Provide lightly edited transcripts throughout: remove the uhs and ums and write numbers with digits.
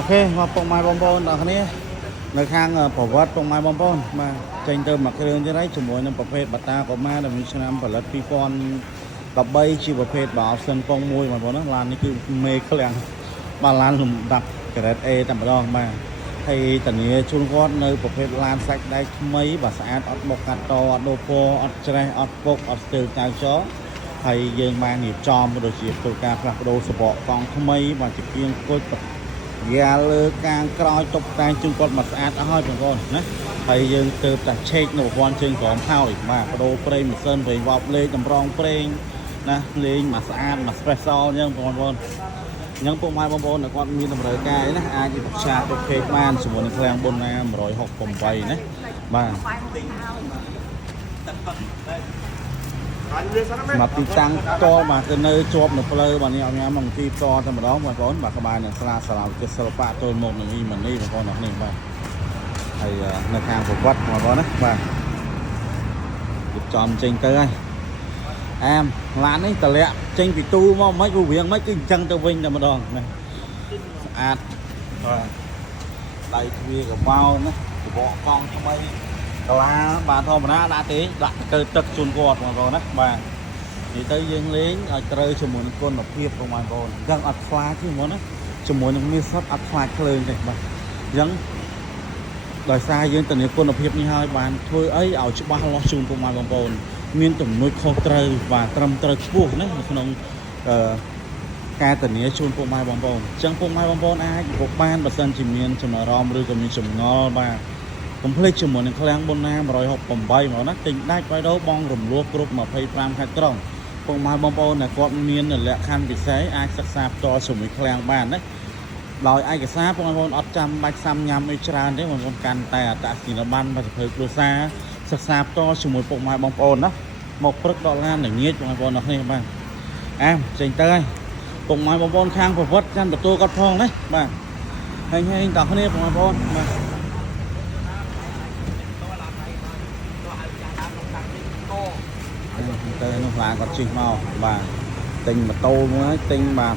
Ok មកពុកម៉ែបងប្អូនដល់គ្នានៅខាងប្រវត្តិពុកម៉ែបងប្អូនបាទចេញទៅមកគ្រឿងទៀតហើយជាមួយនឹងប្រភេទបាតាកូម៉ាដែលមានឆ្នាំផលិត2013ជាប្រភេទបើ option ពងមួយបងប្អូនណាឡាននេះគឺមេឃ្លាំងបាទឡានលំដាប់ grade A តែម្ដងបាទហើយតានីជូនគាត់នៅប្រភេទឡានសាច់ដែកថ្មីបាទស្អាតអត់បុកកាត់តអត់ដូរពណ៌អត់ច្រេះអត់ពុកអត់ស្ទើរកៅចោហើយយើងបានរៀបចំដូចជាធ្វើការផ្លាស់ប្ដូរសបកកង់ថ្មីបាទជាជាងគុជយ៉ាលើកាងក្រោយតុបតែងជូនគាត់មកស្អាតអស់ហើយបងប្អូនណាហើយយើងទៅតែឆេកនៅប្រព័ន្ធជើងក្រោមហើយបាទបដូរប្រេងម៉ាស៊ីនប្រេងវ៉ោបលេខតម្រងប្រេងណាលេងមកស្អាតមក special អញ្ចឹងបងប្អូនអញ្ចឹងពុកម៉ែបងប្អូនគាត់មានតម្រូវការណាអាចប្រឆាទៅពេកបានជាមួយនឹងឃ្លាំងបុនណា168ណាបាទមកទីតាំងតបាទទៅនៅជាប់នៅផ្លូវបាទនេះអត់ញ៉ាំមកទីតតែម្ដងបងប្អូនបាទក្បែរនឹងសាលាវិទ្យាសិល្បៈទល់មុខនឹងអ៊ីម៉ានីបងប្អូនអរនេះបាទហើយនៅខាងប្រវត្តិបងប្អូនណាបាទរៀបចំចេញទៅហើយអាមឡាននេះតម្លាក់ចេញពីទូមកមិនវាងមិនគឺអញ្ចឹងទៅវិញតែម្ដងណាស្អាតបាទដៃទ្វារកបោណាកបកកង់ថ្មីកាឡាបាទធម្មតាដាក់ទេដាក់ទៅទឹកជូនគាត់បងប្អូនណាបាទនិយាយទៅយើងលេងឲ្យត្រូវជាមួយនឹងគុណភាពបងប្អូនអញ្ចឹងអត់ខ្លាចទេហ្មងណាជាមួយនឹងមាសសុទ្ធអត់ខ្លាចភ្លើងទេបាទអញ្ចឹងដោយសារយើងទៅនេះគុណភាពនេះហើយបានធ្វើអីឲ្យច្បាស់លាស់ជូនពុកម៉ែបងប្អូនមានទំនួលខុសត្រូវបាទត្រឹមត្រូវខ្ពស់ណានៅក្នុងការធានាជូនពុកម៉ែបងប្អូនអញ្ចឹងពុកម៉ែបងប្អូនអាចពុកបានបើសិនជាមានចំណារម្ភឬក៏មានចម្ងល់បាទកុំភ្លេចជាមួយនឹងឃ្លាំងបុនណា168មកណាទិញដាច់បៃដូរបងរំលោះគ្រប់25ខេត្តក្រុងពុកម៉ែបងប្អូនដែលគាត់មានលក្ខខណ្ឌពិសេសអាចសិក្សាផ្ទាល់ជាមួយឃ្លាំងបានណាដោយឯកសារបងប្អូនអត់ចាំបាច់សាំញ៉ាំអីច្រើនទេបងប្អូនកាន់តែអត្តសញ្ញាណប័ណ្ណបាច់សភៅគ្រួសារសិក្សាផ្ទាល់ជាមួយពុកម៉ែបងប្អូនណាមកព្រឹកដល់ឡានល្ងាចបងប្អូនអរនេះបាទចេញទៅហើយពុកម៉ែបងប្អូនខាងប្រវត្តិចាំទទួលគាត់ផងណាបាទហើយដល់គ្នាបងប្អូនបាទទៅនោះឡានគាត់ជិះមកបាទទិញម៉ូតូមកហើយទិញបាទ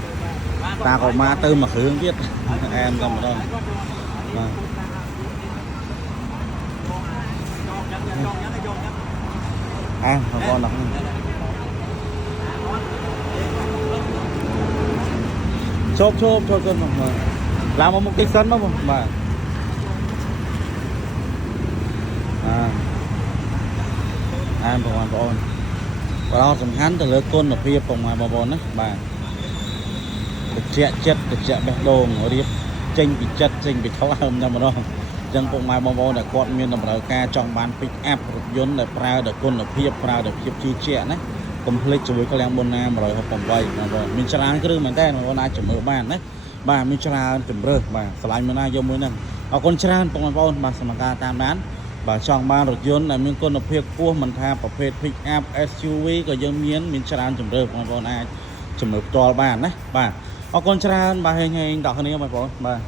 តាកូម៉ាទៅមួយគ្រឿងទៀតអែមតែម្ដងបាទបងប្អូនអរគុណជប់ទៅមកឡើងមកមុខតិចសិនមកបាទបងប្អូនប្រោសំខាន់ទៅលើគុណភាពបងប្អូនណាបាទត្រជាក់ចិត្តត្រជាក់បេះដូងរៀបចេញពីចិត្តចេញពីថ្លើមតែម្ដងអញ្ចឹងពុកម៉ែបងប្អូនដែលគាត់មានតម្រូវការចង់បាន pick up រថយន្តដែលប្រើដោយគុណភាពប្រើដោយភាពជឿជាក់ណាកុំភ្លេចជាមួយឃ្លាំងបុនណា168បងប្អូនមានច្រើនគ្រឿងមែនតើបងប្អូនអាចជំរឿបានណាបាទមានច្រើនជំរឿបាទឆ្លាញ់មួយណាយកមួយហ្នឹងអរគុណច្រើនបងប្អូនបាទសមការតាមដានបាទចង់បានរថយន្តដែលមានគុណភាពខ្ពស់មិនថាប្រភេទ pick up SUV ក៏យើងមានច្រើនជំរឿបងប្អូនអាចជំរឿផ្ទាល់បានណាបាទអរគុណច្រើនបាទហេងដល់គ្នាបងប្អូនបាទ